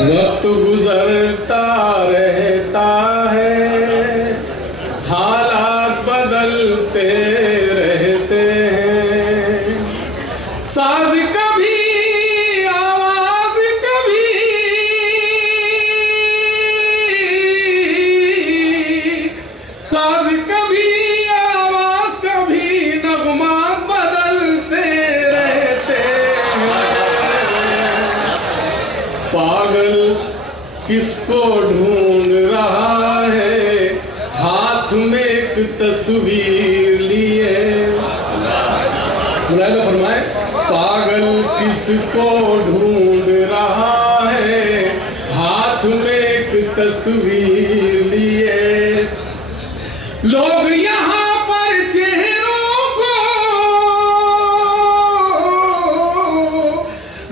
वक्त गुजरता रहता है, हालात बदलते रहते हैं। साज कभी आवाज कभी, साज कभी आवाज कभी, नगमात बदलते रहते हैं। पागल किसको ढूंढ रहा है, हाथ में एक तस्वीर लिए। मुलायदा फरमाए, पागल किसको ढूंढ रहा है, हाथ में एक तस्वीर लिए। लोग यहाँ पर चेहरों को,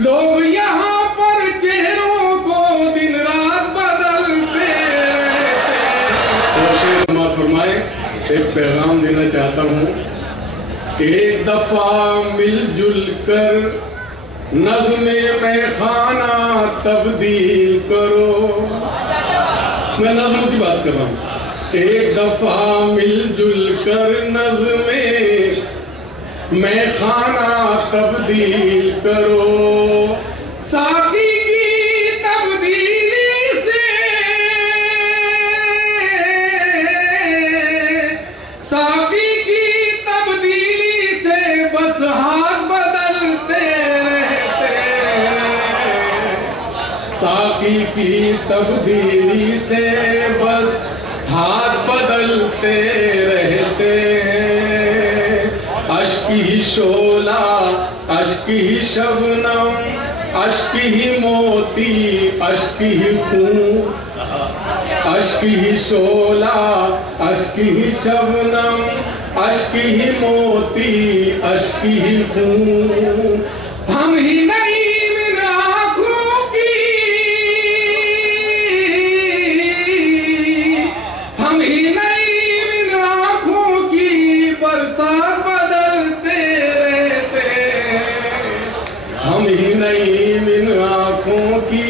लोग यहाँ पर चेहरों को दिन रात बदलते रहते हैं। फरमाए, एक पैगाम देना चाहता हूँ। एक दफा मिलजुल कर नज़्मे में खाना तब्दील करो। मैं नज़्म की बात कर रहा हूँ। एक दफा मिलजुल कर नज़्मे में खाना तब्दील करो। साकी की तब्दीली से, साकी की तब्दीली से बस हाथ बदलते रहते हैं। साकी की तब्दीली से बस हाथ बदलते रहते हैं। अश्क ही शोला, अश्क ही शबनम, अश्क ही मोती, अश्क ही खून। अश्क ही शोला, अश्क ही शबनम, अश्क ही मोती, अश्क ही खून। हम ही नहीं मिल आँखों की, हम ही नहीं मिल आँखों की, बरसात बदलते रहते हैं। हम ही नहीं मिल आँखों की,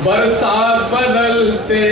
बरसात बदलते